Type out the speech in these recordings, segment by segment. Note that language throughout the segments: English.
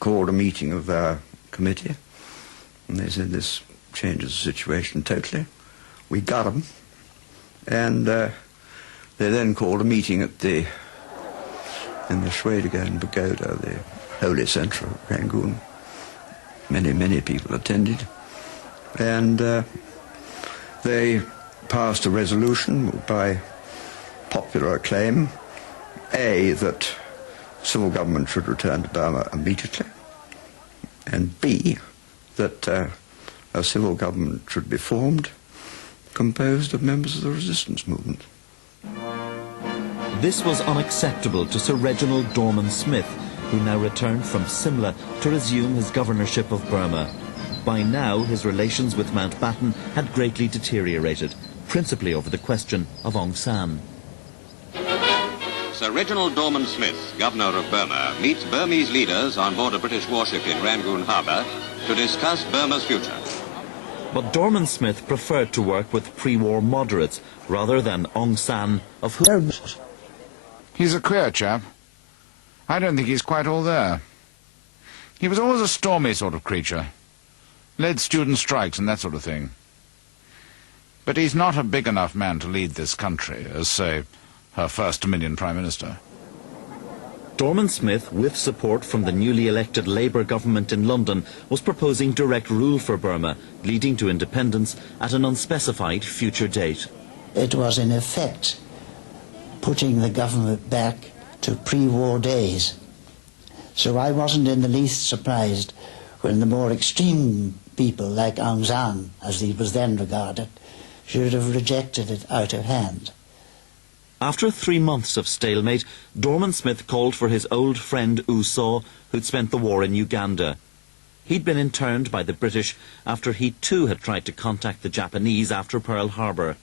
called a meeting of our committee, and they said this changes the situation totally. We got them, and they then called a meeting in the Shwedagon Pagoda, the holy centre of Rangoon. Many people attended, and they passed a resolution by popular acclaim, A, that civil government should return to Burma immediately, and B, that a civil government should be formed composed of members of the resistance movement. This was unacceptable to Sir Reginald Dorman-Smith, who now returned from Simla to resume his governorship of Burma. By now, his relations with Mountbatten had greatly deteriorated, principally over the question of Aung San. Sir Reginald Dorman-Smith, governor of Burma, meets Burmese leaders on board a British warship in Rangoon harbour to discuss Burma's future. But Dorman-Smith preferred to work with pre-war moderates rather than Aung San, of whom... He's a queer chap. I don't think he's quite all there. He was always a stormy sort of creature. Led student strikes and that sort of thing. But he's not a big enough man to lead this country, as, say, her First Dominion Prime Minister. Dorman-Smith, with support from the newly elected Labour government in London, was proposing direct rule for Burma, leading to independence at an unspecified future date. It was, in effect, putting the government back to pre-war days. So I wasn't in the least surprised when the more extreme people, like Aung San, as he was then regarded, should have rejected it out of hand. After 3 months of stalemate, Dorman-Smith called for his old friend U Saw, who'd spent the war in Uganda. He'd been interned by the British after he too had tried to contact the Japanese after Pearl Harbor.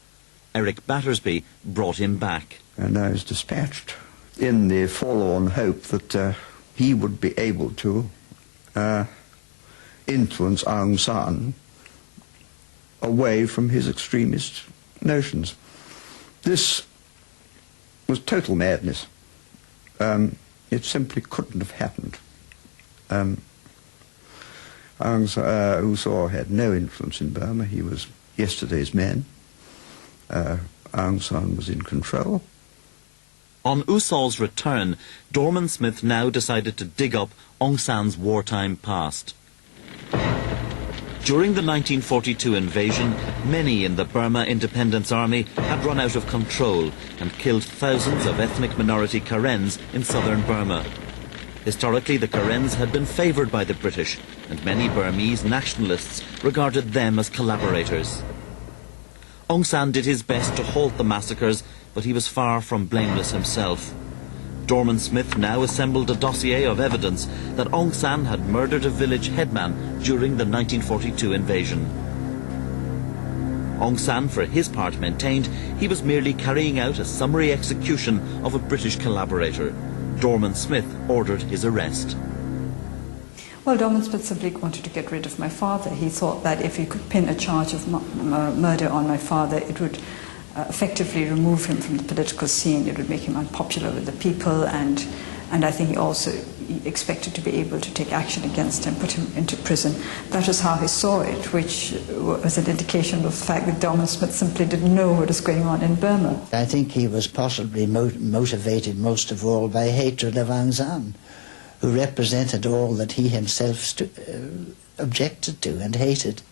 Eric Battersby brought him back. And I was dispatched in the forlorn hope that he would be able to influence Aung San away from his extremist notions. This was total madness. It simply couldn't have happened. U Saw had no influence in Burma. He was yesterday's man. Aung San was in control. On U Saw's return, Dorman-Smith now decided to dig up Aung San's wartime past. During the 1942 invasion, many in the Burma Independence Army had run out of control and killed thousands of ethnic minority Karens in southern Burma. Historically, the Karens had been favoured by the British, and many Burmese nationalists regarded them as collaborators. Aung San did his best to halt the massacres, but he was far from blameless himself. Dorman-Smith now assembled a dossier of evidence that Aung San had murdered a village headman during the 1942 invasion. Aung San, for his part, maintained he was merely carrying out a summary execution of a British collaborator. Dorman-Smith ordered his arrest. Well, Dorman-Smith simply wanted to get rid of my father. He thought that if he could pin a charge of murder on my father, it would effectively remove him from the political scene. It would make him unpopular with the people, and I think he also expected to be able to take action against him, put him into prison. That was how he saw it, which was an indication of the fact that Dorman-Smith simply didn't know what was going on in Burma. I think he was possibly motivated most of all by hatred of Aung San, who represented all that he himself objected to and hated.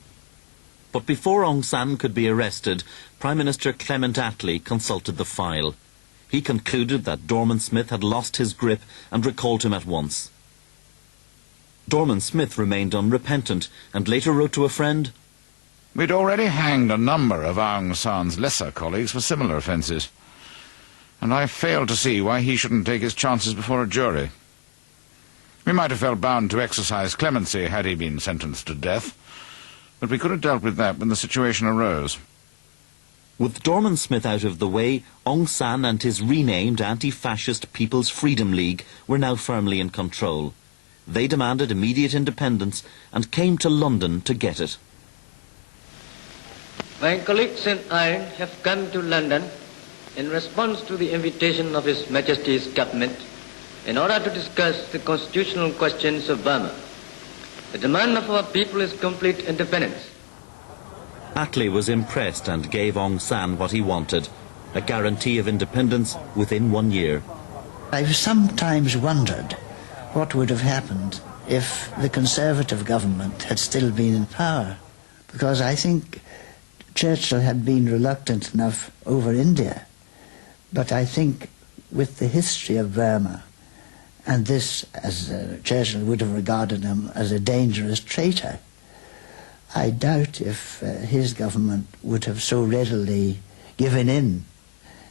But before Aung San could be arrested, Prime Minister Clement Attlee consulted the file. He concluded that Dorman-Smith had lost his grip and recalled him at once. Dorman-Smith remained unrepentant and later wrote to a friend, "We'd already hanged a number of Aung San's lesser colleagues for similar offences, and I failed to see why he shouldn't take his chances before a jury. We might have felt bound to exercise clemency had he been sentenced to death, but we could have dealt with that when the situation arose." With Dorman-Smith out of the way, Aung San and his renamed anti-fascist People's Freedom League were now firmly in control. They demanded immediate independence and came to London to get it. My colleagues and I have come to London in response to the invitation of His Majesty's government in order to discuss the constitutional questions of Burma. The demand of our people is complete independence. Attlee was impressed and gave Aung San what he wanted, a guarantee of independence within 1 year. I've sometimes wondered what would have happened if the Conservative government had still been in power, because I think Churchill had been reluctant enough over India. But I think with the history of Burma, and this, as Churchill would have regarded him as a dangerous traitor, I doubt if his government would have so readily given in,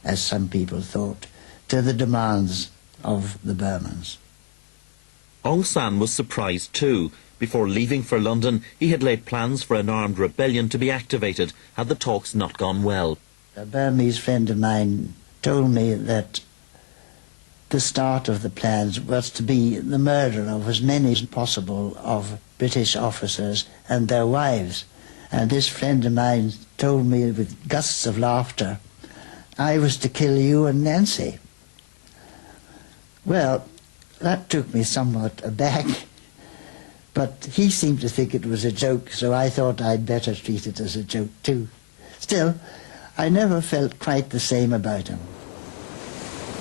as some people thought, to the demands of the Burmans. Aung San was surprised too. Before leaving for London, he had laid plans for an armed rebellion to be activated had the talks not gone well. A Burmese friend of mine told me that the start of the plans was to be the murder of as many as possible of British officers and their wives. And this friend of mine told me with gusts of laughter, I was to kill you and Nancy. Well, that took me somewhat aback, but he seemed to think it was a joke, so I thought I'd better treat it as a joke too. Still, I never felt quite the same about him.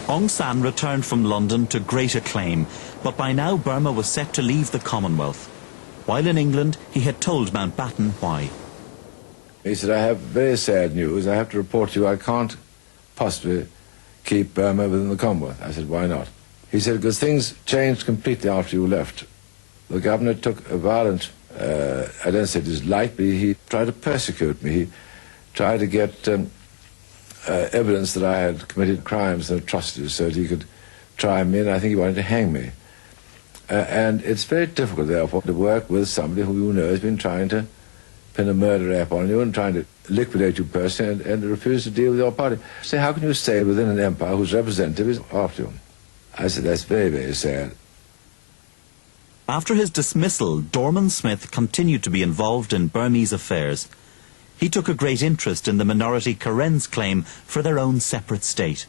Aung San returned from London to great acclaim, but by now Burma was set to leave the Commonwealth. While in England, he had told Mountbatten why. He said, I have very sad news. I have to report to you I can't possibly keep Burma within the Commonwealth. I said, why not? He said, because things changed completely after you left. The governor took a violent, I don't say dislike, but he tried to persecute me. He tried to get evidence that I had committed crimes and atrocities so that he could try me, and I think he wanted to hang me. And it's very difficult, therefore, to work with somebody who you know has been trying to pin a murder rap on you and trying to liquidate you personally and refuse to deal with your party. So how can you stay within an empire whose representative is after you? I said, that's very, very sad. After his dismissal, Dorman-Smith continued to be involved in Burmese affairs. He took a great interest in the minority Karen's claim for their own separate state.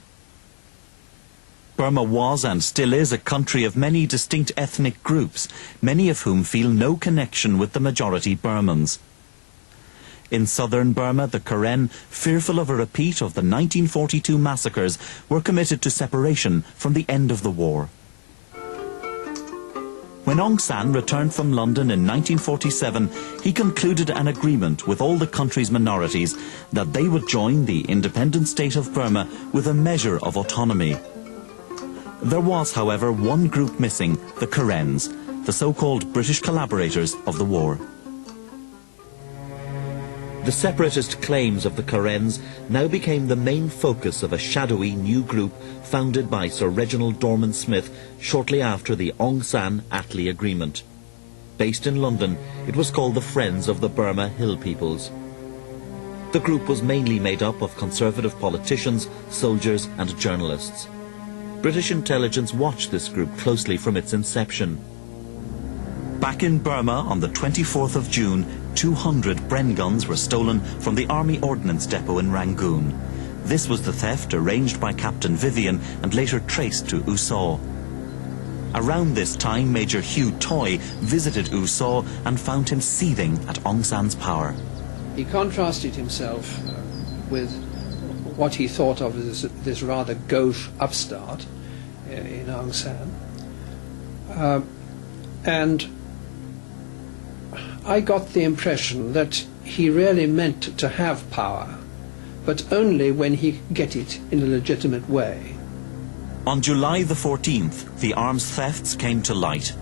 Burma was and still is a country of many distinct ethnic groups, many of whom feel no connection with the majority Burmans. In southern Burma, the Karen, fearful of a repeat of the 1942 massacres, were committed to separation from the end of the war. When Aung San returned from London in 1947, he concluded an agreement with all the country's minorities that they would join the independent state of Burma with a measure of autonomy. There was, however, one group missing, the Karens, the so-called British collaborators of the war. The separatist claims of the Karens now became the main focus of a shadowy new group founded by Sir Reginald Dorman-Smith shortly after the Aung San-Attlee Agreement. Based in London, it was called the Friends of the Burma Hill Peoples. The group was mainly made up of conservative politicians, soldiers and journalists. British intelligence watched this group closely from its inception. Back in Burma on the 24th of June, 200 Bren guns were stolen from the Army Ordnance Depot in Rangoon. This was the theft arranged by Captain Vivian and later traced to U Saw. Around this time, Major Hugh Toy visited U Saw and found him seething at Aung San's power. He contrasted himself with what he thought of as this rather gauche upstart in Aung San. And I got the impression that he really meant to have power, but only when he could get it in a legitimate way. On July the 14th, the arms thefts came to light.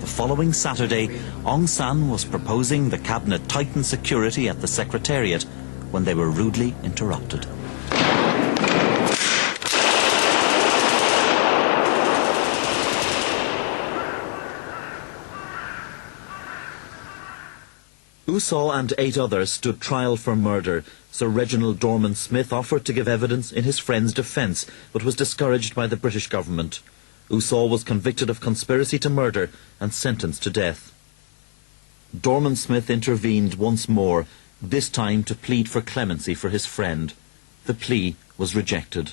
The following Saturday, Aung San was proposing the cabinet tighten security at the Secretariat when they were rudely interrupted. U Saw and 8 others stood trial for murder. Sir Reginald Dorman-Smith offered to give evidence in his friend's defence, but was discouraged by the British government. U Saw was convicted of conspiracy to murder and sentenced to death. Dorman-Smith intervened once more, this time to plead for clemency for his friend. The plea was rejected.